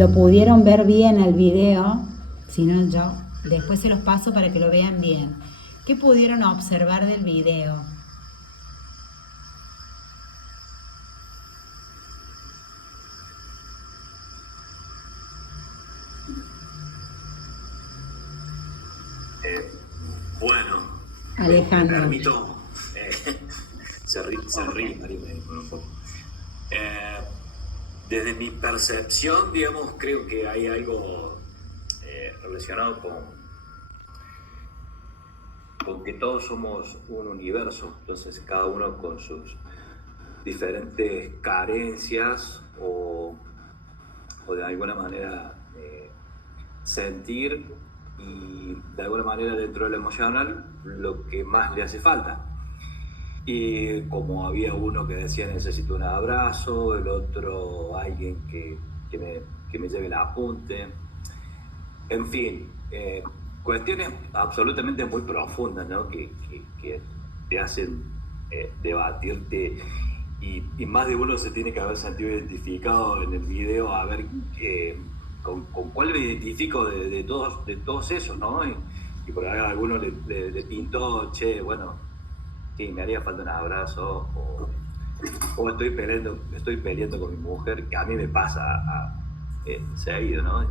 Lo pudieron ver bien el video, si no yo después se los paso para que lo vean bien. ¿Qué pudieron observar del video? Bueno, Alejandro. me permito. Se ríe, María, un poco. Desde mi percepción, digamos, creo que hay algo relacionado con que todos somos un universo, entonces cada uno con sus diferentes carencias o de alguna manera sentir y de alguna manera dentro de lo emocional lo que más le hace falta. Y como había uno que decía necesito un abrazo, el otro alguien que me lleve el apunte, en fin, cuestiones absolutamente muy profundas, ¿no? que te hacen debatirte y más de uno se tiene que haber sentido identificado en el video a ver con cuál me identifico de todos esos, ¿no? Y por ahí a alguno le pintó, che, bueno, sí, me haría falta un abrazo, o estoy peleando con mi mujer, que a mí me pasa seguido, ¿no?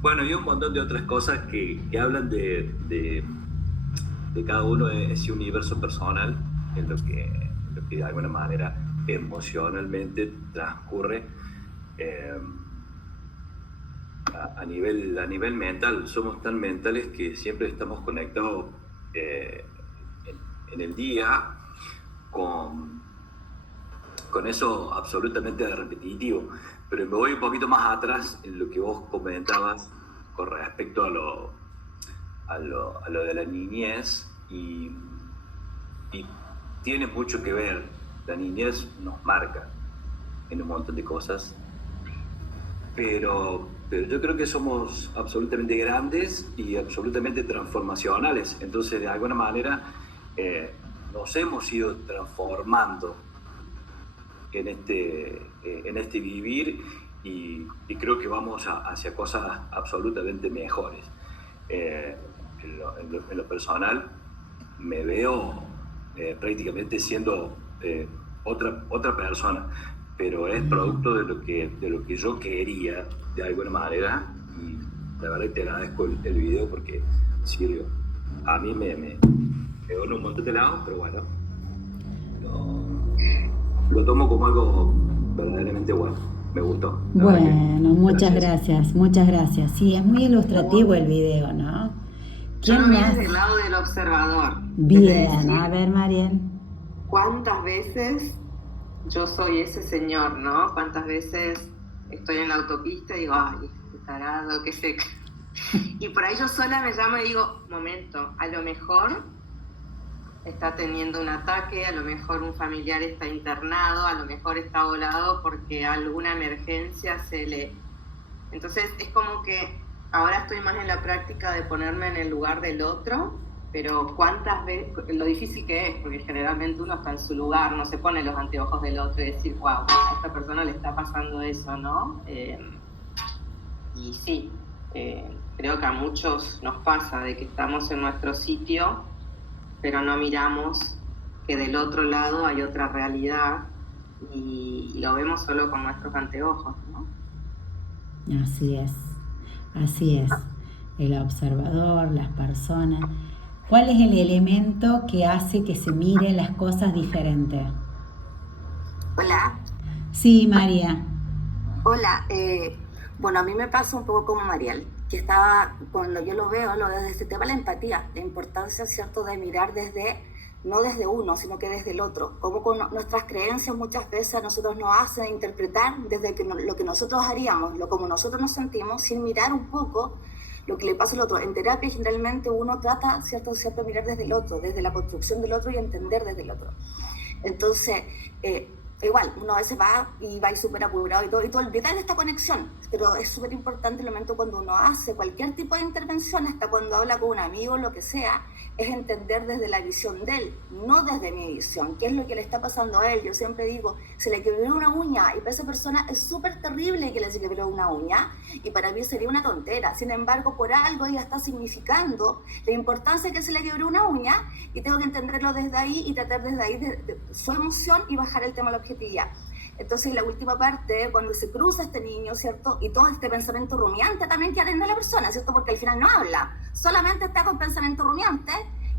Bueno, y un montón de otras cosas que hablan de cada uno de ese universo personal, en lo que de alguna manera emocionalmente transcurre a nivel mental. Somos tan mentales que siempre estamos conectados en el día con eso absolutamente repetitivo. Pero me voy un poquito más atrás en lo que vos comentabas con respecto a lo de la niñez y tiene mucho que ver. La niñez nos marca en un montón de cosas, pero yo creo que somos absolutamente grandes y absolutamente transformacionales. Entonces, de alguna manera, nos hemos ido transformando en este vivir y creo que vamos hacia cosas absolutamente mejores. En lo personal, me veo prácticamente siendo otra persona, pero es producto de lo que yo quería de alguna manera, y la verdad te agradezco el video porque sirvió. A mí me quedó en un montón de lados, pero bueno, lo tomo como algo verdaderamente bueno. Me gustó. Bueno, muchas gracias, muchas gracias. Sí, es muy ilustrativo el video, ¿no? Yo lo vi desde el lado del observador. Bien, a ver, Mariel. ¿Cuántas veces yo soy ese señor, no? ¿Cuántas veces estoy en la autopista y digo, ay, qué tarado, qué seca? Y por ahí yo sola me llamo y digo, momento, a lo mejor está teniendo un ataque, a lo mejor un familiar está internado, a lo mejor está volado porque alguna emergencia Entonces es como que ahora estoy más en la práctica de ponerme en el lugar del otro, pero cuántas veces, lo difícil que es, porque generalmente uno está en su lugar, no se pone los anteojos del otro y decir, wow, a esta persona le está pasando eso, ¿no? Y sí, creo que a muchos nos pasa de que estamos en nuestro sitio, pero no miramos que del otro lado hay otra realidad y lo vemos solo con nuestros anteojos, ¿no? Así es, así es. El observador, las personas. ¿Cuál es el elemento que hace que se miren las cosas diferentes? Hola. Sí, María. Hola. Bueno, a mí me pasa un poco como Mariel, que cuando yo lo veo desde ese tema, la empatía, la importancia, ¿cierto?, de mirar no desde uno, sino que desde el otro. Como con nuestras creencias muchas veces a nosotros nos hacen interpretar desde lo que nosotros haríamos, como nosotros nos sentimos, sin mirar un poco lo que le pasa al otro. En terapia generalmente uno trata, ¿cierto?, siempre mirar desde el otro, desde la construcción del otro y entender desde el otro. Entonces, igual, uno a veces va y súper apurado y todo olvida de esta conexión, pero es súper importante el momento cuando uno hace cualquier tipo de intervención, hasta cuando habla con un amigo, lo que sea, es entender desde la visión de él, no desde mi visión, qué es lo que le está pasando a él. Yo siempre digo, se le quebró una uña, y para esa persona es súper terrible que le se quebró una uña, y para mí sería una tontera. Sin embargo, por algo ella está significando la importancia que se le quebró una uña, y tengo que entenderlo desde ahí y tratar desde ahí de su emoción y bajar el tema a la objetividad. Entonces, la última parte, cuando se cruza este niño, ¿cierto? Y todo este pensamiento rumiante también que atiende a la persona, ¿cierto? Porque al final no habla, solamente está con pensamiento rumiante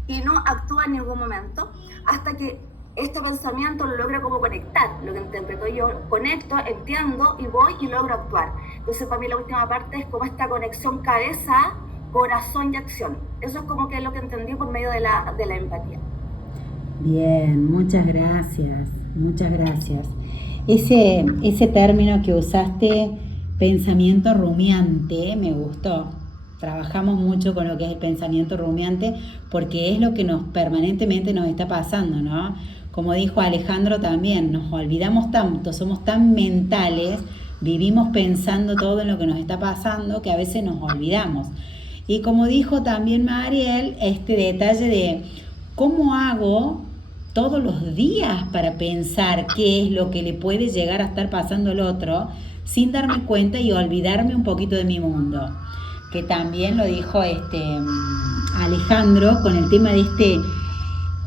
y no actúa en ningún momento, hasta que este pensamiento lo logra como conectar, lo que interpreto yo, conecto, entiendo y voy y logro actuar. Entonces, para mí la última parte es como esta conexión cabeza, corazón y acción. Eso es como que es lo que entendí por medio de la empatía. Bien, muchas gracias, muchas gracias. Ese término que usaste, pensamiento rumiante, me gustó. Trabajamos mucho con lo que es el pensamiento rumiante porque es lo que permanentemente nos está pasando, ¿no? Como dijo Alejandro también, nos olvidamos tanto, somos tan mentales, vivimos pensando todo en lo que nos está pasando que a veces nos olvidamos. Y como dijo también Mariel, este detalle de cómo hago todos los días para pensar qué es lo que le puede llegar a estar pasando al otro sin darme cuenta y olvidarme un poquito de mi mundo, que también lo dijo Alejandro con el tema de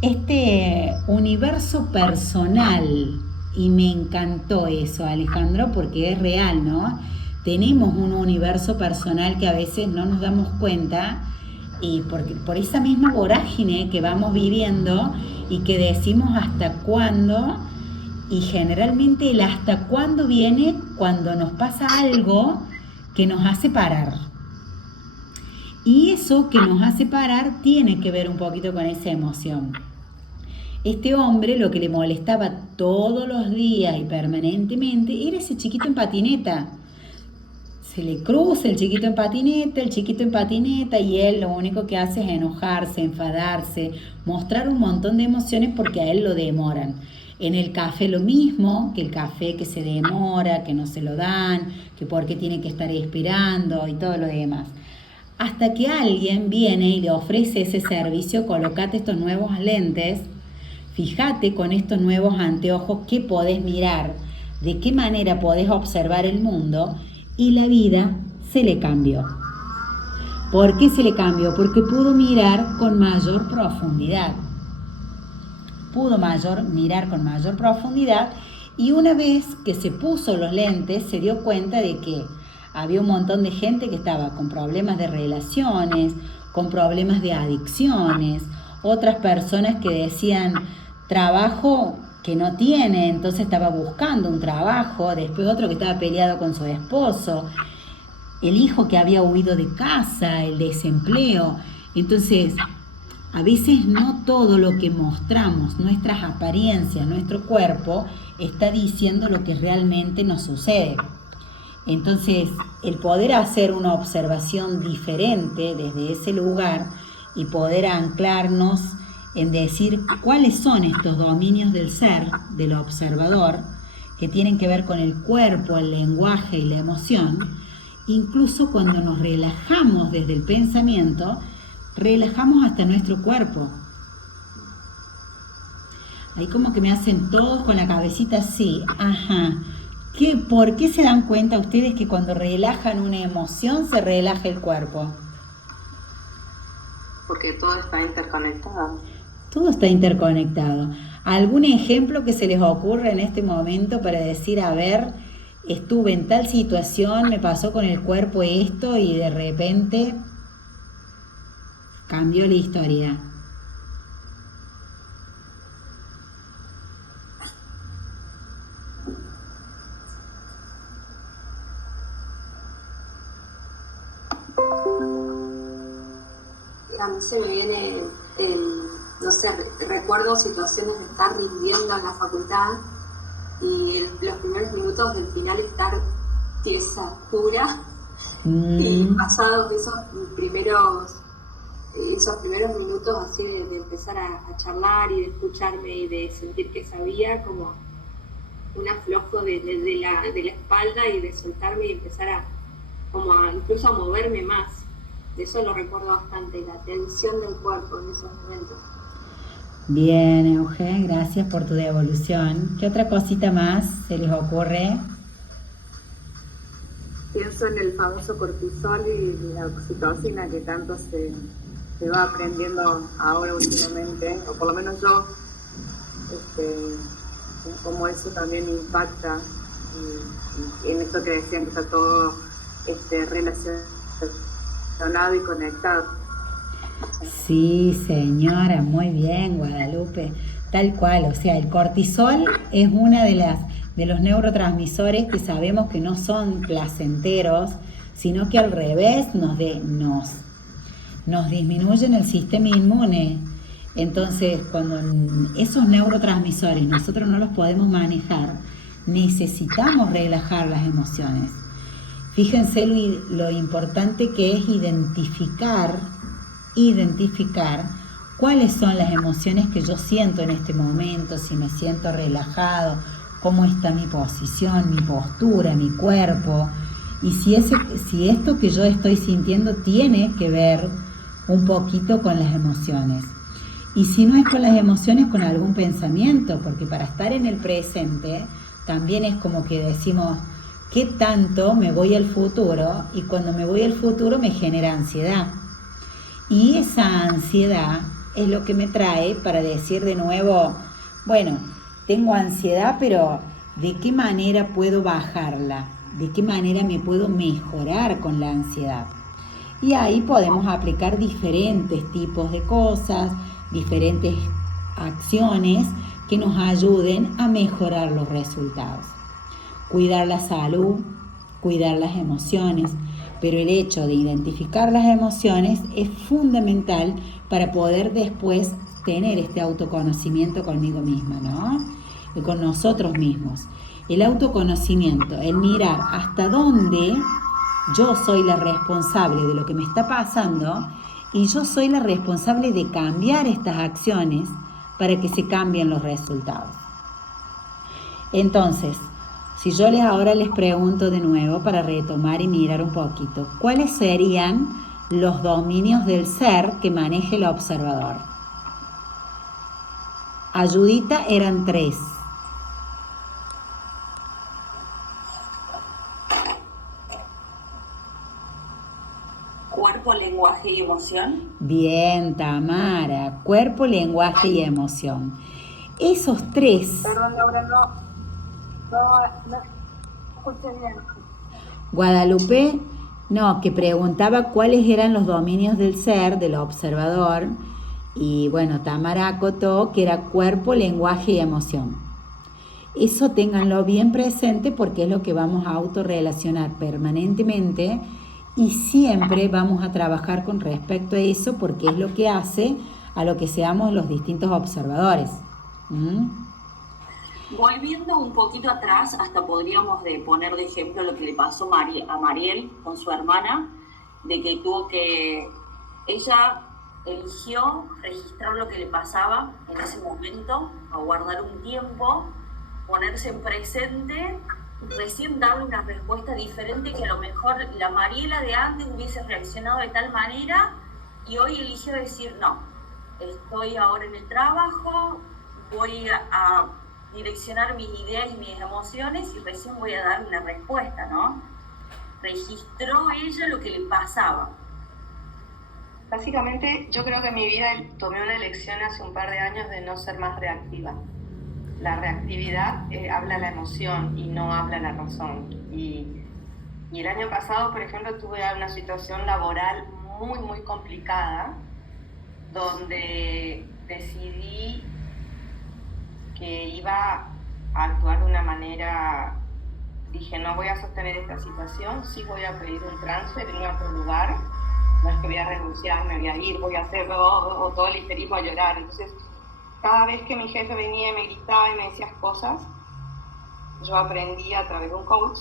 este universo personal, y me encantó eso, Alejandro, porque es real, ¿no? Tenemos un universo personal que a veces no nos damos cuenta, y por esa misma vorágine que vamos viviendo y que decimos hasta cuándo, y generalmente el hasta cuándo viene cuando nos pasa algo que nos hace parar. Y eso que nos hace parar tiene que ver un poquito con esa emoción. Este hombre lo que le molestaba todos los días y permanentemente era ese chiquito en patineta. Se le cruza el chiquito en patineta y él lo único que hace es enojarse, enfadarse, mostrar un montón de emociones porque a él lo demoran. En el café lo mismo, que el café que se demora, que no se lo dan, que porque tiene que estar esperando y todo lo demás. Hasta que alguien viene y le ofrece ese servicio, colocate estos nuevos lentes, fíjate con estos nuevos anteojos qué podés mirar, de qué manera podés observar el mundo, y la vida se le cambió. ¿Por qué se le cambió? Porque pudo mirar con mayor profundidad. Mirar con mayor profundidad, y una vez que se puso los lentes se dio cuenta de que había un montón de gente que estaba con problemas de relaciones, con problemas de adicciones, otras personas que decían trabajo que no tiene, entonces estaba buscando un trabajo, después otro que estaba peleado con su esposo, el hijo que había huido de casa, el desempleo. Entonces, a veces no todo lo que mostramos, nuestras apariencias, nuestro cuerpo, está diciendo lo que realmente nos sucede. Entonces, el poder hacer una observación diferente desde ese lugar y poder anclarnos en decir cuáles son estos dominios del ser, del observador, que tienen que ver con el cuerpo, el lenguaje y la emoción. Incluso cuando nos relajamos desde el pensamiento, relajamos hasta nuestro cuerpo. Ahí como que me hacen todos con la cabecita así, ajá. ¿Por qué se dan cuenta ustedes que cuando relajan una emoción se relaja el cuerpo? Porque todo está interconectado. Todo está interconectado. ¿Algún ejemplo que se les ocurra en este momento para decir, a ver, estuve en tal situación, me pasó con el cuerpo esto y de repente cambió la historia? A mí se me viene no sé, recuerdo situaciones de estar rindiendo en la facultad y los primeros minutos del final estar tiesa, pura, y pasados esos primeros minutos así de empezar a charlar y de escucharme y de sentir que sabía, como un aflojo de la espalda y de soltarme y empezar incluso a moverme más. De eso lo recuerdo bastante, la tensión del cuerpo en esos momentos. Bien, Euge, gracias por tu devolución. ¿Qué otra cosita más se les ocurre? Pienso en el famoso cortisol y la oxitocina que tanto se va aprendiendo ahora últimamente, o por lo menos yo, como eso también impacta y en esto que decían que está todo relacionado y conectado. Sí, señora, muy bien, Guadalupe, tal cual. O sea, el cortisol es una de los neurotransmisores que sabemos que no son placenteros, sino que al revés nos disminuyen el sistema inmune. Entonces, cuando esos neurotransmisores nosotros no los podemos manejar, necesitamos relajar las emociones. Fíjense lo importante que es identificar cuáles son las emociones que yo siento en este momento, si me siento relajado, cómo está mi posición, mi postura, mi cuerpo, y si esto que yo estoy sintiendo tiene que ver un poquito con las emociones. Y si no es con las emociones, con algún pensamiento, porque para estar en el presente también es como que decimos, ¿qué tanto me voy al futuro? Y cuando me voy al futuro me genera ansiedad. Y esa ansiedad es lo que me trae para decir de nuevo, bueno, tengo ansiedad, pero ¿de qué manera puedo bajarla? ¿De qué manera me puedo mejorar con la ansiedad? Y ahí podemos aplicar diferentes tipos de cosas, diferentes acciones que nos ayuden a mejorar los resultados. Cuidar la salud, cuidar las emociones, pero el hecho de identificar las emociones es fundamental para poder después tener este autoconocimiento conmigo misma, ¿no? Y con nosotros mismos. El autoconocimiento, el mirar hasta dónde yo soy la responsable de lo que me está pasando y yo soy la responsable de cambiar estas acciones para que se cambien los resultados. Entonces, si yo ahora les pregunto de nuevo para retomar y mirar un poquito, ¿cuáles serían los dominios del ser que maneje el observador? Ayudita eran 3. Cuerpo, lenguaje y emoción. Bien, Tamara. Cuerpo, lenguaje y emoción. Esos 3. Perdón, Laura, no escuché bien. Guadalupe, no, que preguntaba cuáles eran los dominios del ser, del observador. Y bueno, Tamara acotó que era cuerpo, lenguaje y emoción. Eso ténganlo bien presente porque es lo que vamos a autorrelacionar permanentemente. Y siempre vamos a trabajar con respecto a eso porque es lo que hace a lo que seamos los distintos observadores. Volviendo un poquito atrás, hasta podríamos poner de ejemplo lo que le pasó a Mariel con su hermana, de que ella eligió registrar lo que le pasaba en ese momento, aguardar un tiempo, ponerse en presente, recién darle una respuesta diferente que a lo mejor la Mariela de antes hubiese reaccionado de tal manera y hoy eligió decir no, estoy ahora en el trabajo, voy a direccionar mis ideas y mis emociones y recién voy a dar una respuesta, ¿no? Registró ella lo que le pasaba. Básicamente, yo creo que en mi vida tomé una elección hace un par de años de no ser más reactiva. La reactividad habla la emoción y no habla la razón. Y el año pasado, por ejemplo, tuve una situación laboral muy, muy complicada, donde decidí que iba a actuar de una manera, dije, no voy a sostener esta situación, sí voy a pedir un transfer en otro lugar, no es que voy a renunciar, me voy a ir, voy a hacerlo, o todo el histerismo a llorar. Entonces, cada vez que mi jefe venía y me gritaba y me decía cosas, yo aprendí a través de un coach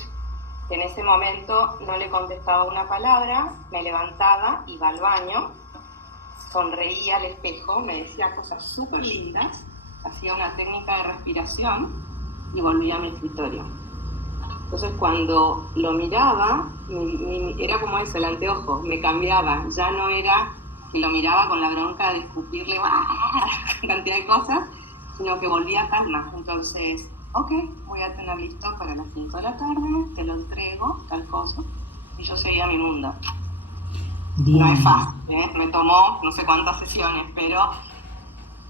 que en ese momento no le contestaba una palabra, me levantaba, iba al baño, sonreía al espejo, me decía cosas súper lindas, hacía una técnica de respiración y volví a mi escritorio. Entonces cuando lo miraba, era como eso, el anteojo, me cambiaba, ya no era que lo miraba con la bronca de escupirle cantidad de cosas, sino que volvía a calma. Entonces, ok, voy a tener listo para las 5 de la tarde, te lo entrego, tal cosa, y yo seguía mi mundo. Bien. No es fácil, me tomó no sé cuántas sesiones, pero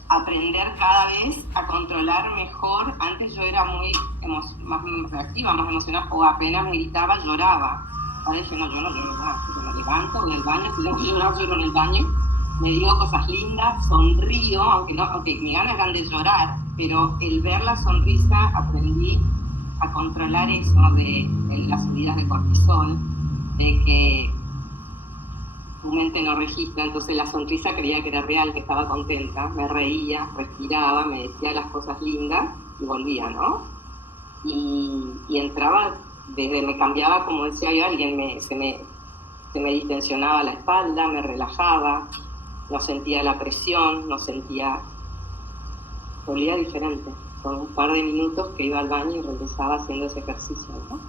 aprender cada vez a controlar mejor. Antes yo era muy más reactiva, más emocional, o apenas me gritaba, lloraba. Ahora dije, no, yo no lloro más, yo me levanto, voy al baño, si tengo que llorar, lloro en el baño, me digo cosas lindas, sonrío, aunque mis ganas eran de llorar, pero el ver la sonrisa aprendí a controlar eso de las subidas de cortisol, de que tu mente no registra, entonces la sonrisa creía que era real, que estaba contenta, me reía, respiraba, me decía las cosas lindas y volvía, ¿no? Y entraba, me cambiaba, como decía yo, alguien se me distensionaba la espalda, me relajaba, no sentía la presión, volvía diferente, con un par de minutos que iba al baño y regresaba haciendo ese ejercicio, ¿no?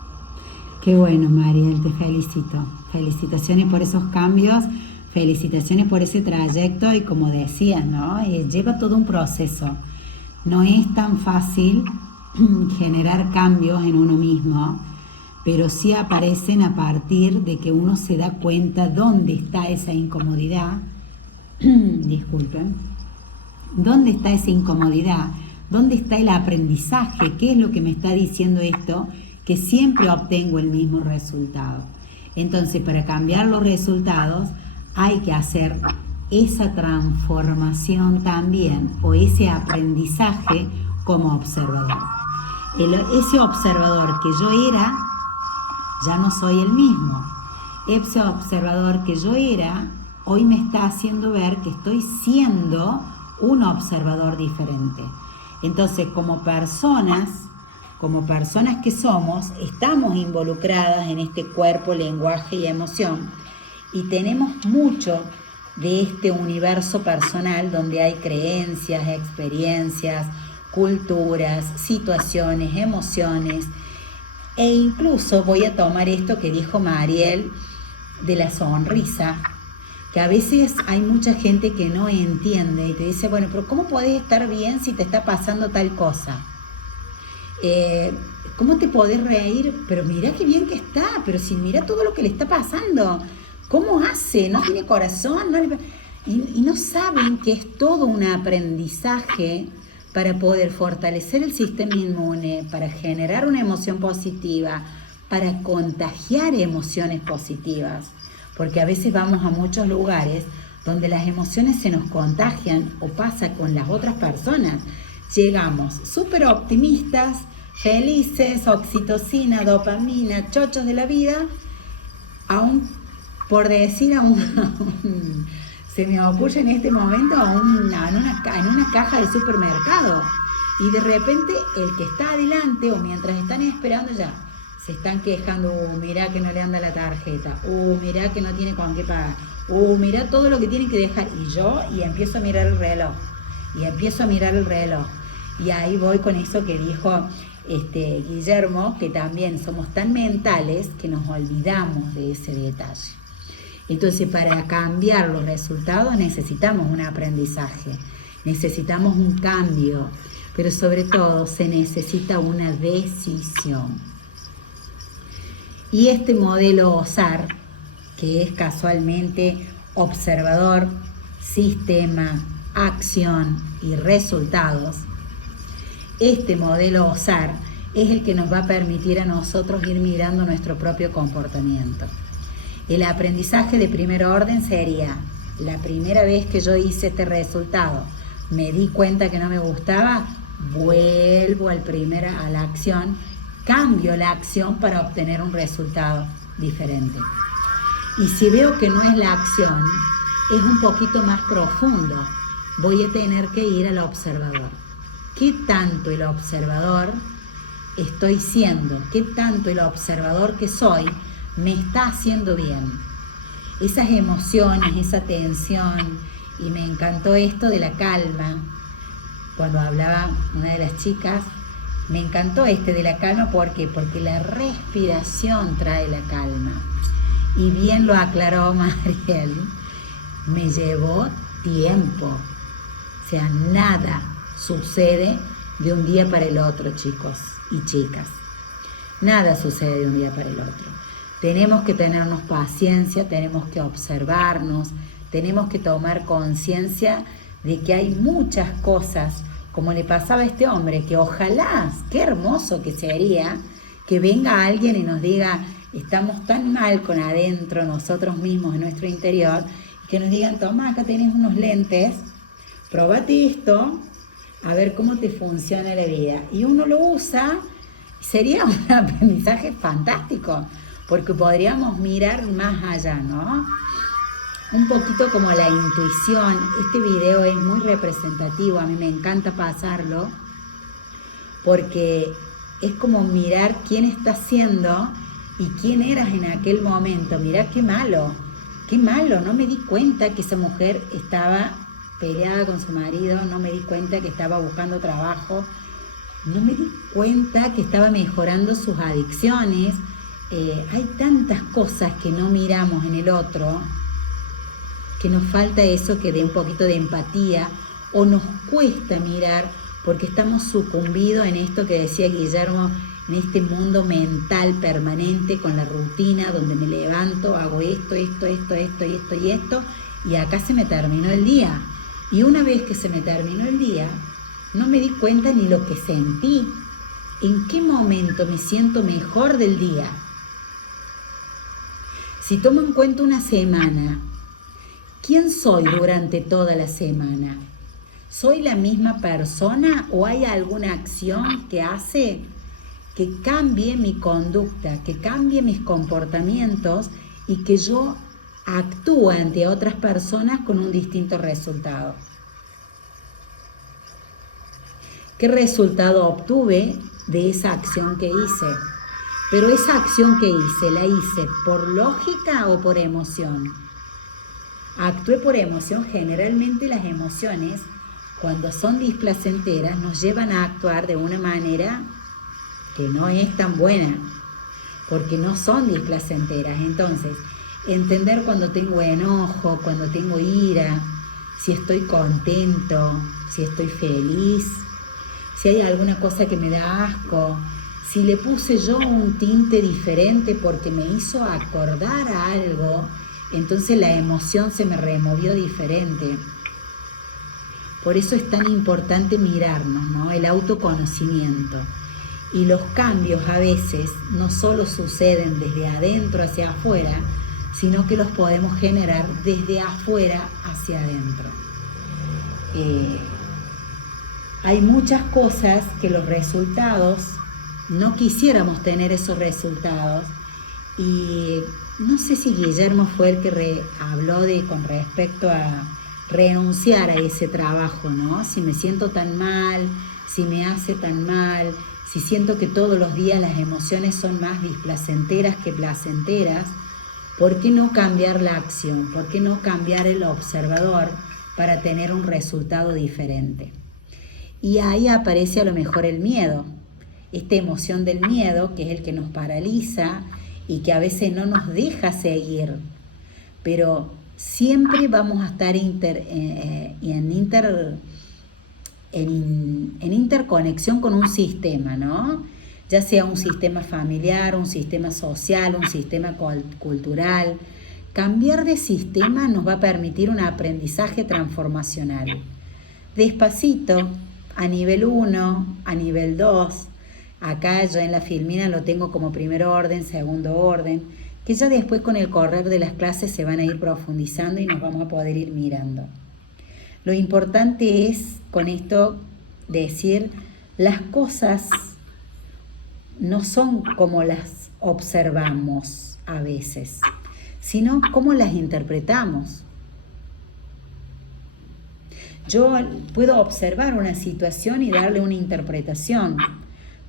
Qué bueno, Mariel, te felicito. Felicitaciones por esos cambios, felicitaciones por ese trayecto y como decías, ¿no? Lleva todo un proceso. No es tan fácil generar cambios en uno mismo, pero sí aparecen a partir de que uno se da cuenta dónde está esa incomodidad. Disculpen. ¿Dónde está esa incomodidad? ¿Dónde está el aprendizaje? ¿Qué es lo que me está diciendo esto? Que siempre obtengo el mismo resultado. Entonces, para cambiar los resultados hay que hacer esa transformación también, o ese aprendizaje como observador. Ese observador que yo era, ya no soy el mismo. Ese observador que yo era, hoy me está haciendo ver que estoy siendo un observador diferente. Entonces, como personas que somos, estamos involucradas en este cuerpo, lenguaje y emoción, y tenemos mucho de este universo personal donde hay creencias, experiencias, culturas, situaciones, emociones, e incluso voy a tomar esto que dijo Mariel de la sonrisa, que a veces hay mucha gente que no entiende y te dice, bueno, pero ¿cómo podés estar bien si te está pasando tal cosa? ¿Cómo te podés reír? Pero mira qué bien que está, pero si mira todo lo que le está pasando, ¿cómo hace? No tiene corazón, y no saben que es todo un aprendizaje para poder fortalecer el sistema inmune, para generar una emoción positiva, para contagiar emociones positivas, porque a veces vamos a muchos lugares donde las emociones se nos contagian o pasa con las otras personas. Llegamos súper optimistas, felices, oxitocina, dopamina, chochos de la vida, se me ocurre en este momento en una caja de supermercado, y de repente el que está adelante o mientras están esperando ya se están quejando, mirá que no le anda la tarjeta, mirá que no tiene con qué pagar, mirá todo lo que tienen que dejar, y empiezo a mirar el reloj, y ahí voy con eso que dijo Guillermo, que también somos tan mentales que nos olvidamos de ese detalle. Entonces, para cambiar los resultados necesitamos un aprendizaje, necesitamos un cambio, pero sobre todo se necesita una decisión. Y este modelo OSAR, que es casualmente observador, sistema, acción y resultados, este modelo OSAR es el que nos va a permitir a nosotros ir mirando nuestro propio comportamiento. El aprendizaje de primer orden sería, la primera vez que yo hice este resultado, me di cuenta que no me gustaba, vuelvo a la acción, cambio la acción para obtener un resultado diferente. Y si veo que no es la acción, es un poquito más profundo, voy a tener que ir al observador. ¿Qué tanto el observador estoy siendo? ¿Qué tanto el observador que soy me está haciendo bien? Esas emociones, esa tensión, y me encantó esto de la calma, cuando hablaba una de las chicas, Me encantó este de la calma, ¿por qué? Porque la respiración trae la calma. Y bien lo aclaró Mariel, me llevó tiempo. O sea, nada sucede de un día para el otro, chicos y chicas. Nada sucede de un día para el otro. Tenemos que tenernos paciencia, tenemos que observarnos, tenemos que tomar conciencia de que hay muchas cosas, como le pasaba a este hombre, que ojalá, qué hermoso que sería, que venga alguien y nos diga, estamos tan mal con adentro, nosotros mismos, en nuestro interior, y que nos digan, toma, acá tenés unos lentes, probate esto, a ver cómo te funciona la vida. Y uno lo usa, sería un aprendizaje fantástico, porque podríamos mirar más allá, ¿no? Un poquito como la intuición. Este video es muy representativo, a mí me encanta pasarlo, porque es como mirar quién está siendo y quién eras en aquel momento. Mirá qué malo, no me di cuenta que esa mujer estaba peleada con su marido, no me di cuenta que estaba buscando trabajo, no me di cuenta que estaba mejorando sus adicciones. Hay tantas cosas que no miramos en el otro, que nos falta eso, que dé un poquito de empatía, o nos cuesta mirar porque estamos sucumbidos en esto que decía Guillermo, en este mundo mental permanente con la rutina donde me levanto, hago esto, y acá se me terminó el día. Y una vez que se me terminó el día, no me di cuenta ni lo que sentí, en qué momento me siento mejor del día. Si tomo en cuenta una semana, ¿quién soy durante toda la semana? ¿Soy la misma persona o hay alguna acción que hace que cambie mi conducta, que cambie mis comportamientos y que yo actúe ante otras personas con un distinto resultado? ¿Qué resultado obtuve de esa acción que hice? Pero esa acción que hice, ¿la hice por lógica o por emoción? Actué por emoción. Generalmente las emociones, cuando son displacenteras, nos llevan a actuar de una manera que no es tan buena, porque no son displacenteras. Entonces, entender cuando tengo enojo, cuando tengo ira, si estoy contento, si estoy feliz, si hay alguna cosa que me da asco, si le puse yo un tinte diferente porque me hizo acordar a algo, entonces la emoción se me removió diferente. Por eso es tan importante mirarnos, ¿no? El autoconocimiento. Y los cambios a veces no solo suceden desde adentro hacia afuera, sino que los podemos generar desde afuera hacia adentro. Hay muchas cosas que los resultados, no quisiéramos tener esos resultados, y no sé si Guillermo fue el que habló con respecto a renunciar a ese trabajo, ¿no? Si me siento tan mal, si me hace tan mal, si siento que todos los días las emociones son más displacenteras que placenteras, ¿por qué no cambiar la acción? ¿Por qué no cambiar el observador para tener un resultado diferente? Y ahí aparece a lo mejor el miedo, esta emoción del miedo, que es el que nos paraliza y que a veces no nos deja seguir, pero siempre vamos a estar en interconexión con un sistema, ¿no? Ya sea un sistema familiar, un sistema social, un sistema cultural. Cambiar de sistema nos va a permitir un aprendizaje transformacional. Despacito, a nivel 1, a nivel 2, acá yo en la Filmina lo tengo como primer orden, segundo orden, que ya después con el correr de las clases se van a ir profundizando y nos vamos a poder ir mirando. Lo importante es con esto decir, las cosas no son como las observamos a veces, sino cómo las interpretamos. Yo puedo observar una situación y darle una interpretación,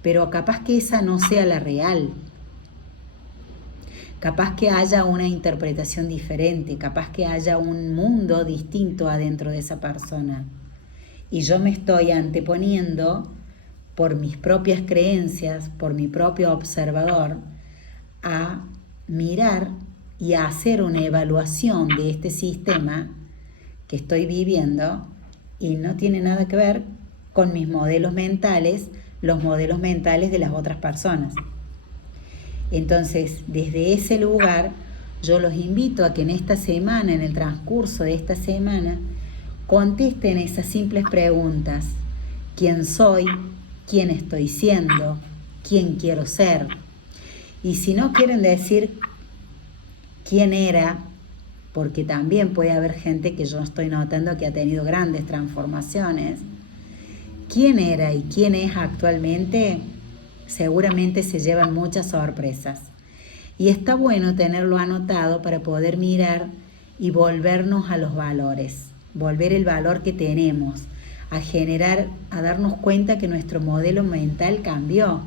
pero capaz que esa no sea la real. Capaz que haya una interpretación diferente, capaz que haya un mundo distinto adentro de esa persona. Y yo me estoy anteponiendo por mis propias creencias, por mi propio observador, a mirar y a hacer una evaluación de este sistema que estoy viviendo y no tiene nada que ver con mis modelos mentales, los modelos mentales de las otras personas. Entonces, desde ese lugar, yo los invito a que en esta semana, en el transcurso de esta semana, contesten esas simples preguntas. ¿Quién soy? ¿Quién estoy siendo? ¿Quién quiero ser? Y si no quieren decir quién era, porque también puede haber gente que yo estoy notando que ha tenido grandes transformaciones, quién era y quién es actualmente, seguramente se llevan muchas sorpresas. Y está bueno tenerlo anotado para poder mirar y volvernos a los valores, volver el valor que tenemos, a generar, a darnos cuenta que nuestro modelo mental cambió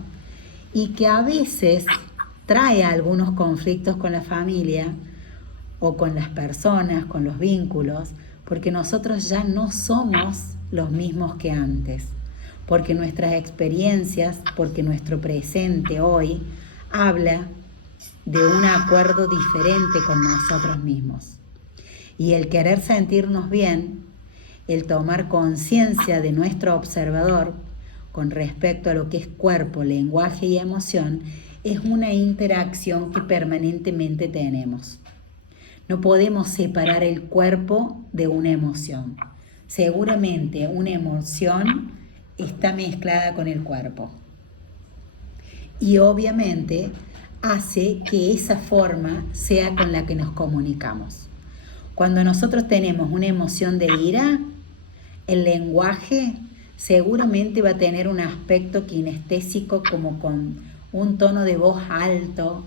y que a veces trae algunos conflictos con la familia o con las personas, con los vínculos, porque nosotros ya no somos los mismos que antes, porque nuestras experiencias, porque nuestro presente hoy habla de un acuerdo diferente con nosotros mismos. Y el querer sentirnos bien, el tomar conciencia de nuestro observador con respecto a lo que es cuerpo, lenguaje y emoción, es una interacción que permanentemente tenemos. No podemos separar el cuerpo de una emoción. Seguramente una emoción está mezclada con el cuerpo. Y obviamente hace que esa forma sea con la que nos comunicamos. Cuando nosotros tenemos una emoción de ira, el lenguaje seguramente va a tener un aspecto kinestésico como con un tono de voz alto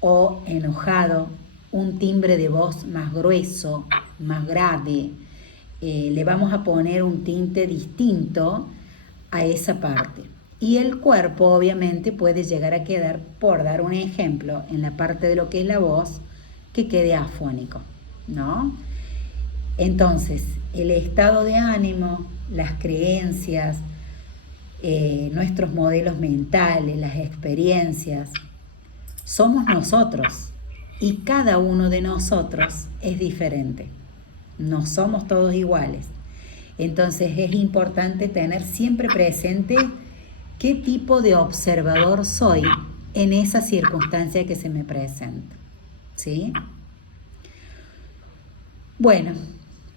o enojado, un timbre de voz más grueso, más grave. Le vamos a poner un tinte distinto a esa parte. Y el cuerpo obviamente puede llegar a quedar, por dar un ejemplo, en la parte de lo que es la voz, que quede afónico, ¿no? Entonces, el estado de ánimo, las creencias, nuestros modelos mentales, las experiencias, somos nosotros y cada uno de nosotros es diferente. No somos todos iguales. Entonces es importante tener siempre presente qué tipo de observador soy en esa circunstancia que se me presenta. ¿Sí? Bueno,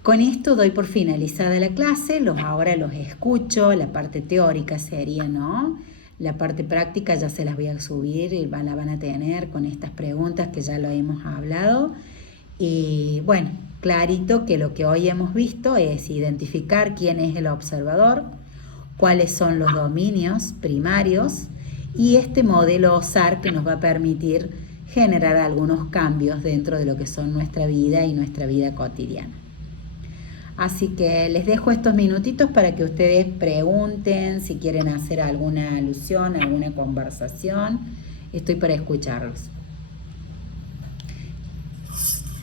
con esto doy por finalizada la clase. Ahora los escucho. La parte teórica sería, ¿no? La parte práctica ya se las voy a subir y la van a tener con estas preguntas que ya lo hemos hablado. Y bueno, clarito que lo que hoy hemos visto es identificar quién es el observador, cuáles son los dominios primarios y este modelo OSAR que nos va a permitir generar algunos cambios dentro de lo que son nuestra vida y nuestra vida cotidiana. Así que les dejo estos minutitos para que ustedes pregunten si quieren hacer alguna alusión, alguna conversación. Estoy para escucharlos.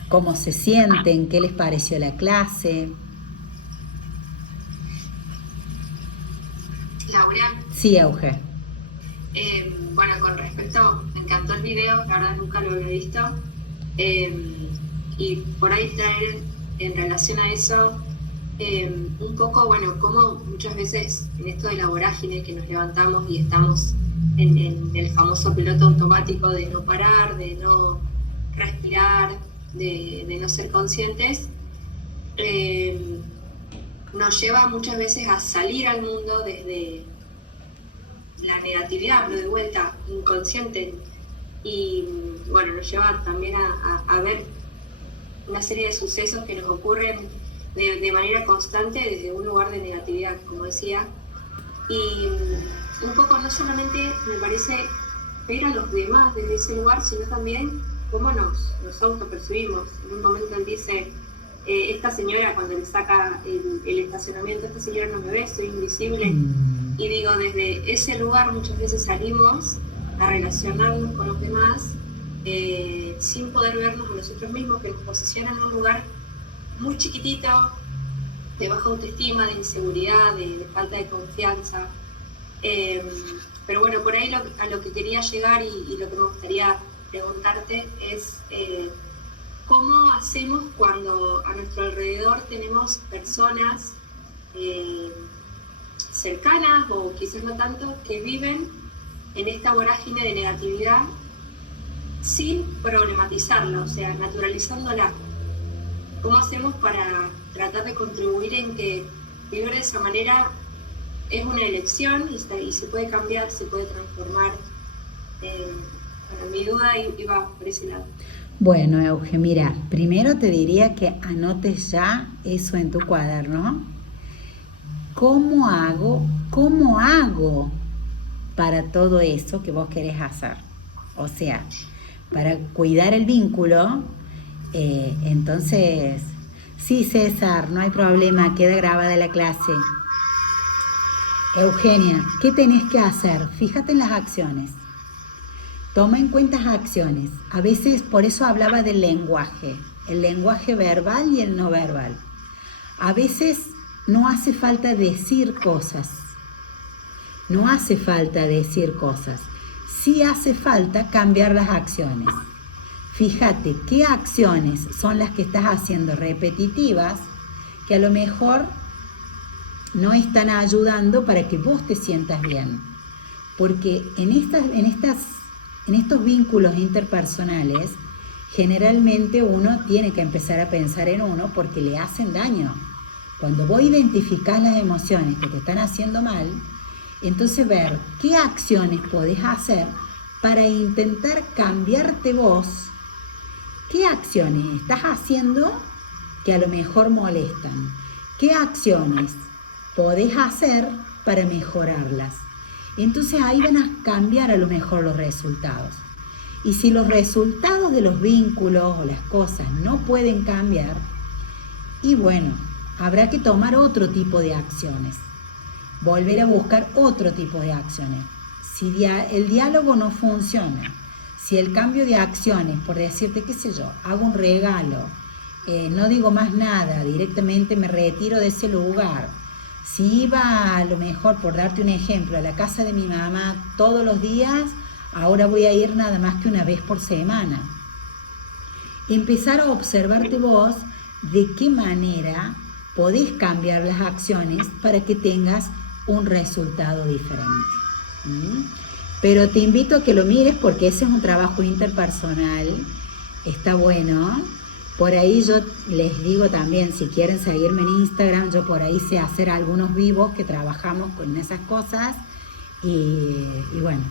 ¿Cómo se sienten? ¿Qué les pareció la clase? Laura. Sí, Euge. Bueno, con respecto, me encantó el video, la verdad nunca lo había visto. Y por ahí traer en relación a eso, un poco, bueno, como muchas veces en esto de la vorágine que nos levantamos y estamos en el famoso piloto automático de no parar, de no respirar, de no ser conscientes, nos lleva muchas veces a salir al mundo desde la negatividad, pero de vuelta inconsciente, y bueno, nos lleva también a ver una serie de sucesos que nos ocurren de manera constante desde un lugar de negatividad, como decía, y un poco no solamente me parece ver a los demás desde ese lugar, sino también cómo nos autopercibimos. En un momento él dice, esta señora cuando le saca el estacionamiento, esta señora no me ve, soy invisible. Y digo, desde ese lugar muchas veces salimos a relacionarnos con los demás sin poder vernos a nosotros mismos, que nos posicionan en un lugar muy chiquitito, de baja autoestima, de inseguridad, de falta de confianza. Pero bueno, por ahí a lo que quería llegar y lo que me gustaría preguntarte es ¿cómo hacemos cuando a nuestro alrededor tenemos personas cercanas o quizás no tanto que viven en esta vorágine de negatividad sin problematizarla, o sea, naturalizándola? ¿Cómo hacemos para tratar de contribuir en que vivir de esa manera es una elección y se puede cambiar, se puede transformar? Bueno, mi duda iba por ese lado. Bueno, Euge, mira, primero te diría que anotes ya eso en tu cuaderno. ¿Cómo hago para todo eso que vos querés hacer? O sea, para cuidar el vínculo, entonces, sí, César, no hay problema, queda grabada la clase. Eugenia, ¿qué tenés que hacer? Fíjate en las acciones. Toma en cuenta las acciones. A veces, por eso hablaba del lenguaje, el lenguaje verbal y el no verbal. A veces no hace falta decir cosas. No hace falta decir cosas. Sí hace falta cambiar las acciones. Fíjate qué acciones son las que estás haciendo repetitivas, que a lo mejor no están ayudando para que vos te sientas bien. Porque en estos vínculos interpersonales, generalmente uno tiene que empezar a pensar en uno porque le hacen daño. Cuando vos identificás las emociones que te están haciendo mal, entonces ver qué acciones podés hacer para intentar cambiarte vos. ¿Qué acciones estás haciendo que a lo mejor molestan? ¿Qué acciones podés hacer para mejorarlas? Entonces ahí van a cambiar a lo mejor los resultados. Y si los resultados de los vínculos o las cosas no pueden cambiar, y bueno, habrá que tomar otro tipo de acciones. Volver a buscar otro tipo de acciones. Si el diálogo no funciona, si el cambio de acciones, por decirte, qué sé yo, hago un regalo, no digo más nada, directamente me retiro de ese lugar. Si iba a lo mejor, por darte un ejemplo, a la casa de mi mamá todos los días, ahora voy a ir nada más que una vez por semana. Empezar a observarte vos de qué manera podés cambiar las acciones para que tengas un resultado diferente. Pero te invito a que lo mires porque ese es un trabajo interpersonal, está bueno. Por ahí yo les digo también, si quieren seguirme en Instagram, yo por ahí sé hacer algunos vivos que trabajamos con esas cosas y bueno,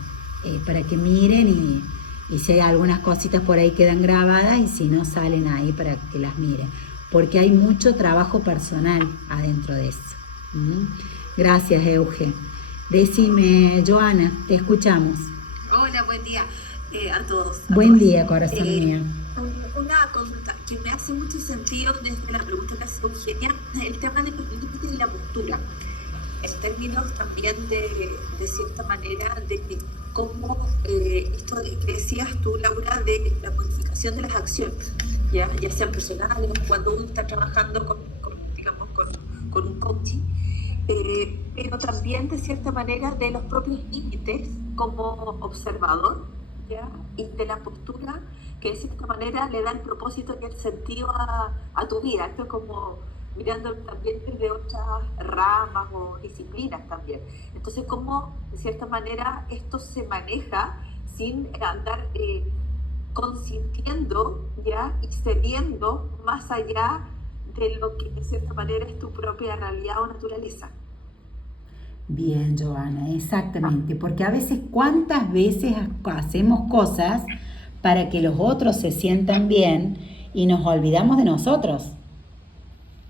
para que miren y si hay algunas cositas por ahí quedan grabadas y si no salen ahí para que las miren, porque hay mucho trabajo personal adentro de eso. Gracias, Euge. Decime, Joana, te escuchamos. Hola, buen día a todos. Buen día, corazón mío. Una consulta que me hace mucho sentido desde la pregunta que hace Eugenia, el tema de los límites y la postura, en términos también de cierta manera de cómo esto que decías tú, Laura, de la modificación de las acciones, ya sean personales, cuando uno está trabajando con un coaching, pero también de cierta manera de los propios límites como observador, ¿ya? Y de la postura que de cierta manera le da el propósito y el sentido a tu vida. Esto es como mirando también desde otras ramas o disciplinas también. Entonces, cómo de cierta manera esto se maneja sin andar consintiendo, ¿ya? Y cediendo más allá de lo que de cierta manera es tu propia realidad o naturaleza. Bien, Joana, exactamente, porque a veces, ¿cuántas veces hacemos cosas para que los otros se sientan bien y nos olvidamos de nosotros?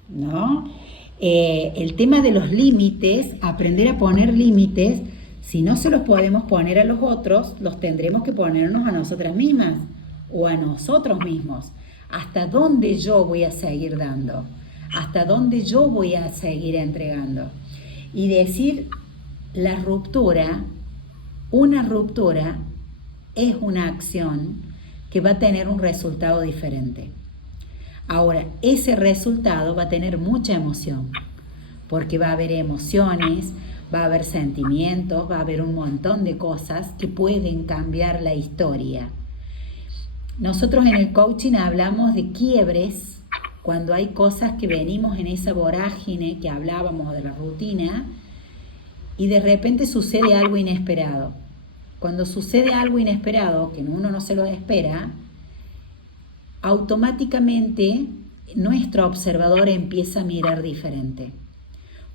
¿No? El tema de los límites, aprender a poner límites, si no se los podemos poner a los otros, los tendremos que ponernos a nosotras mismas o a nosotros mismos. ¿Hasta dónde yo voy a seguir dando? ¿Hasta dónde yo voy a seguir entregando? Y decir, una ruptura es una acción que va a tener un resultado diferente. Ahora, ese resultado va a tener mucha emoción, porque va a haber emociones, va a haber sentimientos, va a haber un montón de cosas que pueden cambiar la historia. Nosotros en el coaching hablamos de quiebres, cuando hay cosas que venimos en esa vorágine que hablábamos de la rutina y de repente sucede algo inesperado. Cuando sucede algo inesperado, que uno no se lo espera, automáticamente nuestro observador empieza a mirar diferente.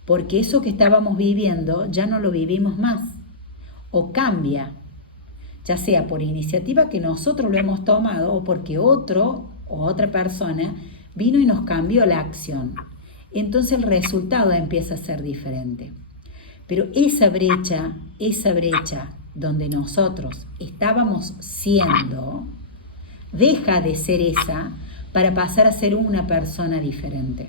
Porque eso que estábamos viviendo ya no lo vivimos más. O cambia, ya sea por iniciativa que nosotros lo hemos tomado o porque otro o otra persona vino y nos cambió la acción. Entonces el resultado empieza a ser diferente. Pero esa brecha donde nosotros estábamos siendo, deja de ser esa para pasar a ser una persona diferente.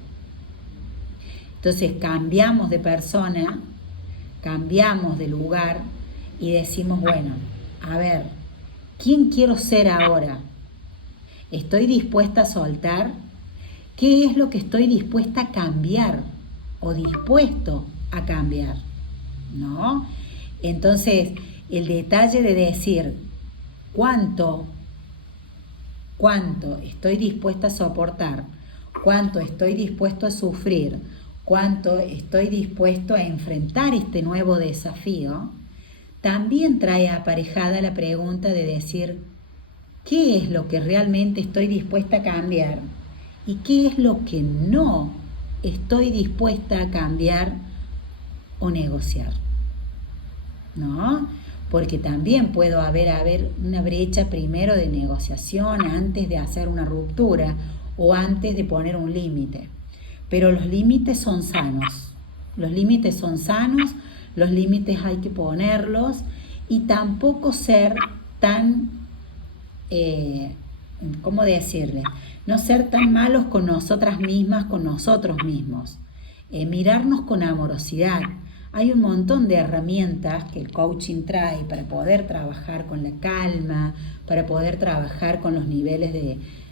Entonces cambiamos de persona, cambiamos de lugar y decimos, bueno, a ver, ¿quién quiero ser ahora? ¿Estoy dispuesta a soltar? ¿Qué es lo que estoy dispuesta a cambiar o dispuesto a cambiar? ¿No? Entonces, el detalle de decir cuánto estoy dispuesta a soportar, cuánto estoy dispuesto a sufrir, cuánto estoy dispuesto a enfrentar este nuevo desafío, también trae aparejada la pregunta de decir qué es lo que realmente estoy dispuesta a cambiar y qué es lo que no estoy dispuesta a cambiar o negociar, ¿no? Porque también puedo haber una brecha primero de negociación antes de hacer una ruptura o antes de poner un límite. Pero los límites son sanos. Los límites son sanos, los límites hay que ponerlos y tampoco ser tan, ¿cómo decirle? No ser tan malos con nosotras mismas, con nosotros mismos. Mirarnos con amorosidad. Hay un montón de herramientas que el coaching trae para poder trabajar con la calma, para poder trabajar con los niveles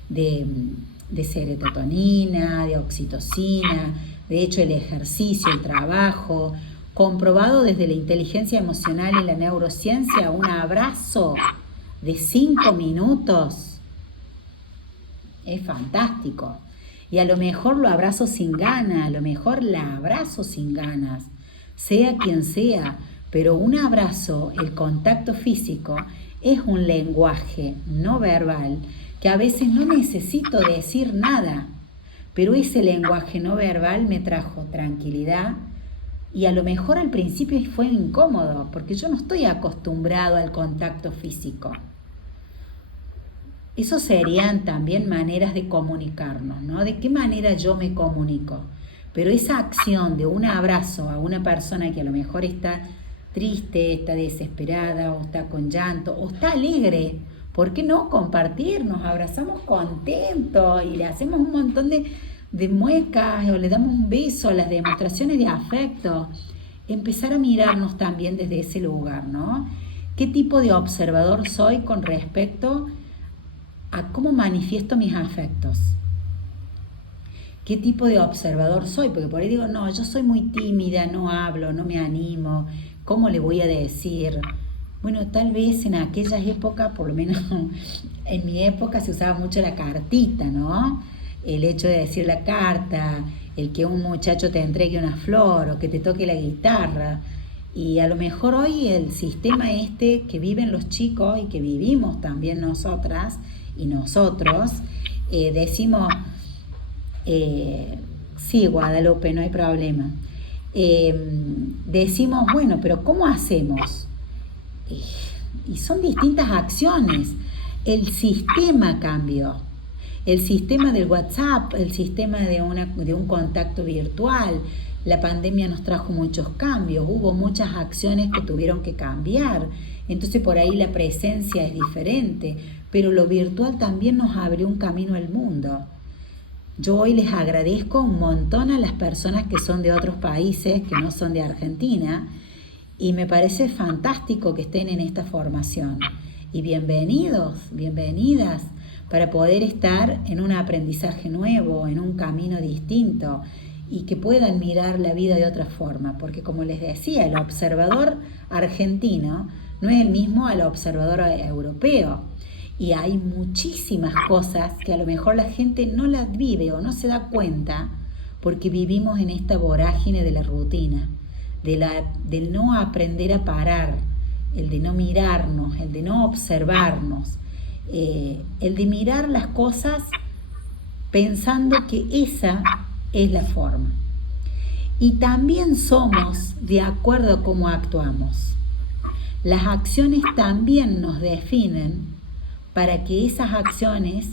de serotonina, de oxitocina, de hecho el ejercicio, el trabajo, comprobado desde la inteligencia emocional y la neurociencia, un abrazo de 5 minutos es fantástico. Y a lo mejor lo abrazo sin ganas, a lo mejor la abrazo sin ganas, sea quien sea, pero un abrazo, el contacto físico, es un lenguaje no verbal que a veces no necesito decir nada, pero ese lenguaje no verbal me trajo tranquilidad y a lo mejor al principio fue incómodo porque yo no estoy acostumbrado al contacto físico. Eso serían también maneras de comunicarnos, ¿no? ¿De qué manera yo me comunico? Pero esa acción de un abrazo a una persona que a lo mejor está triste, está desesperada, o está con llanto, o está alegre, ¿por qué no compartir? Nos abrazamos contentos y le hacemos un montón de muecas o le damos un beso, las demostraciones de afecto. Empezar a mirarnos también desde ese lugar, ¿no? ¿Qué tipo de observador soy con respecto a cómo manifiesto mis afectos? ¿Qué tipo de observador soy? Porque por ahí digo, no, yo soy muy tímida, no hablo, no me animo, ¿cómo le voy a decir? Bueno, tal vez en aquellas épocas, por lo menos en mi época se usaba mucho la cartita, ¿no? El hecho de decir la carta, el que un muchacho te entregue una flor o que te toque la guitarra. Y a lo mejor hoy el sistema que viven los chicos y que vivimos también nosotras y nosotros, decimos... sí, Guadalupe, no hay problema. Decimos, bueno, pero ¿cómo hacemos? Y son distintas acciones. El sistema cambió. El sistema del WhatsApp, el sistema de un contacto virtual. La pandemia nos trajo muchos cambios. Hubo muchas acciones que tuvieron que cambiar. Entonces por ahí la presencia es diferente. Pero lo virtual también nos abrió un camino al mundo. Yo hoy les agradezco un montón a las personas que son de otros países, que no son de Argentina, y me parece fantástico que estén en esta formación. Y bienvenidos, bienvenidas, para poder estar en un aprendizaje nuevo, en un camino distinto, y que puedan mirar la vida de otra forma, porque como les decía, el observador argentino no es el mismo al observador europeo, y hay muchísimas cosas que a lo mejor la gente no las vive o no se da cuenta porque vivimos en esta vorágine de la rutina, del no aprender a parar, el de no mirarnos, el de no observarnos, el de mirar las cosas pensando que esa es la forma. Y también somos de acuerdo a cómo actuamos. Las acciones también nos definen para que esas acciones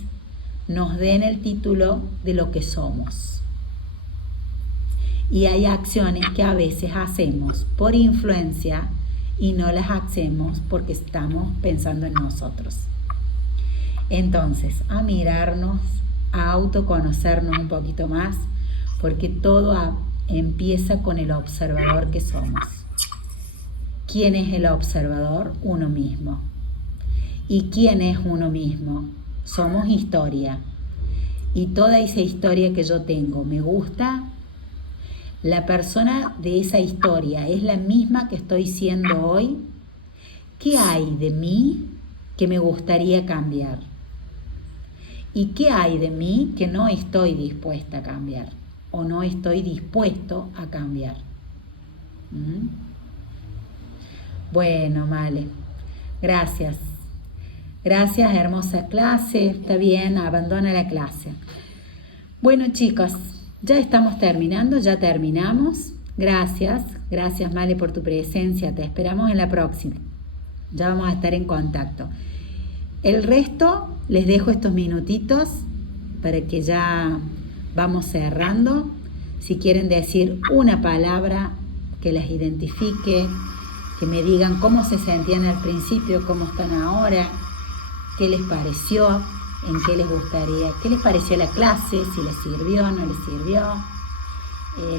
nos den el título de lo que somos. Y hay acciones que a veces hacemos por influencia y no las hacemos porque estamos pensando en nosotros. Entonces, a mirarnos, a autoconocernos un poquito más, porque todo empieza con el observador que somos. ¿Quién es el observador? Uno mismo. ¿Y quién es uno mismo? Somos historia. Y toda esa historia que yo tengo, ¿me gusta? ¿La persona de esa historia es la misma que estoy siendo hoy? ¿Qué hay de mí que me gustaría cambiar? ¿Y qué hay de mí que no estoy dispuesta a cambiar? ¿O no estoy dispuesto a cambiar? Bueno, Male, gracias. Gracias, hermosa clase. Está bien, abandona la clase. Bueno, chicos, ya estamos terminando, ya terminamos. Gracias, gracias, Male, por tu presencia. Te esperamos en la próxima. Ya vamos a estar en contacto. El resto, les dejo estos minutitos para que ya vamos cerrando. Si quieren decir una palabra que las identifique, que me digan cómo se sentían al principio, cómo están ahora, qué les pareció, en qué les gustaría, qué les pareció la clase, si les sirvió, no les sirvió.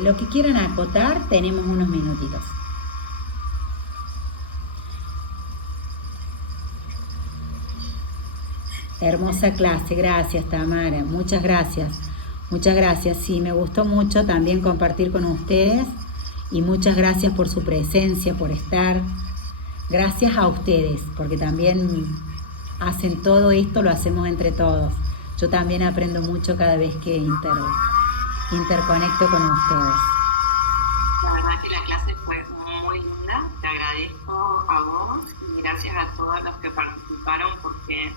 Lo que quieran acotar, tenemos unos minutitos. Hermosa clase, gracias Tamara, muchas gracias. Muchas gracias, sí, me gustó mucho también compartir con ustedes y muchas gracias por su presencia, por estar. Gracias a ustedes, porque también hacen todo esto, lo hacemos entre todos. Yo también aprendo mucho cada vez que interconecto con ustedes. La verdad que la clase fue muy linda, te agradezco a vos y gracias a todos los que participaron porque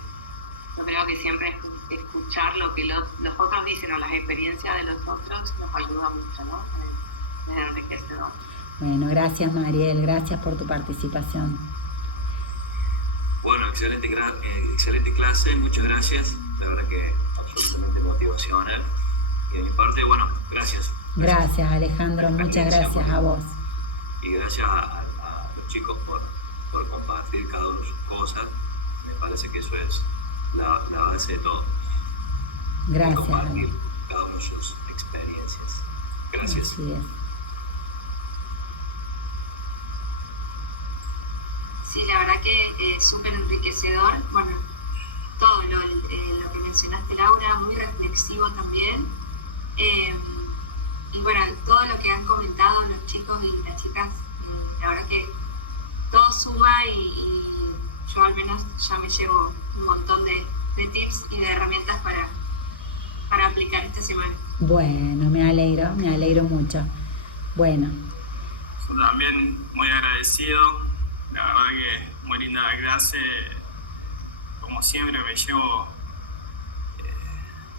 yo creo que siempre escuchar lo que los otros dicen o las experiencias de los otros nos ayuda mucho, ¿no? Es enriquecedor. Bueno, gracias Mariel, gracias por tu participación. Bueno, excelente clase, muchas gracias. La verdad que absolutamente motivacional. Y de mi parte, bueno, gracias. Gracias Alejandro, muchas gracias a vos. Y gracias a los chicos por compartir cada uno de sus cosas. Me parece que eso es la base de todo. Gracias. Compartir cada uno de sus experiencias. Gracias. Así es. Sí, la verdad que es súper enriquecedor. Bueno, todo lo que mencionaste, Laura, muy reflexivo también. Y bueno, todo lo que han comentado los chicos y las chicas, la verdad que todo suma y yo al menos ya me llevo un montón de tips y de herramientas para aplicar esta semana. Bueno, me alegro mucho. Bueno. Yo también muy agradecido, la verdad que muy linda la clase, como siempre me llevo,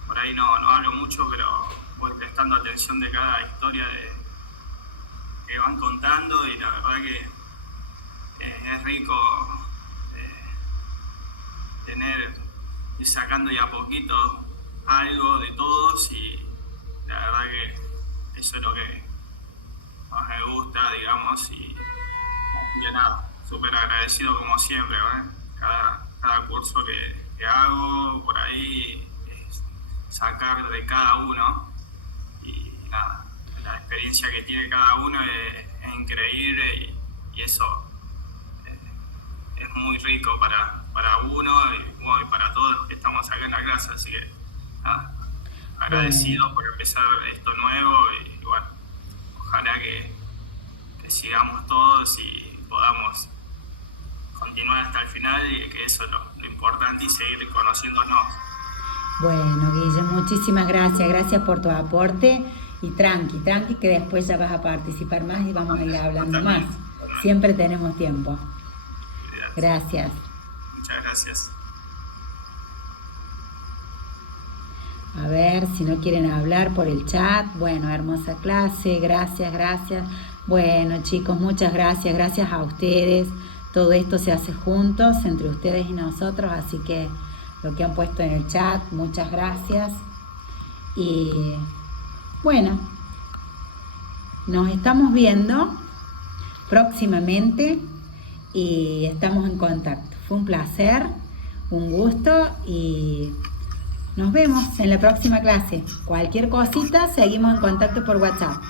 por ahí no hablo mucho, pero voy prestando atención de cada historia que van contando y la verdad que es rico ir sacando ya a poquito algo de todos y la verdad que eso es lo que más me gusta, digamos, y nada, súper agradecido como siempre, ¿eh? Cada curso que hago por ahí es sacar de cada uno y nada, la experiencia que tiene cada uno es increíble y eso es muy rico para uno y para todos los que estamos acá en la clase, así que nada, agradecido por empezar esto nuevo y bueno, ojalá que sigamos todos y podamos continuar hasta el final y que eso es lo importante y seguir conociéndonos. Bueno, Guille, muchísimas gracias. Gracias por tu aporte y tranqui, que después ya vas a participar más y vamos a ir hablando más. Siempre tenemos tiempo. Gracias. Muchas gracias. A ver si no quieren hablar por el chat. Bueno, hermosa clase, gracias. Bueno, chicos, muchas gracias. Gracias a ustedes. Todo esto se hace juntos, entre ustedes y nosotros, así que lo que han puesto en el chat, muchas gracias. Y bueno, nos estamos viendo próximamente y estamos en contacto. Fue un placer, un gusto y nos vemos en la próxima clase. Cualquier cosita, seguimos en contacto por WhatsApp.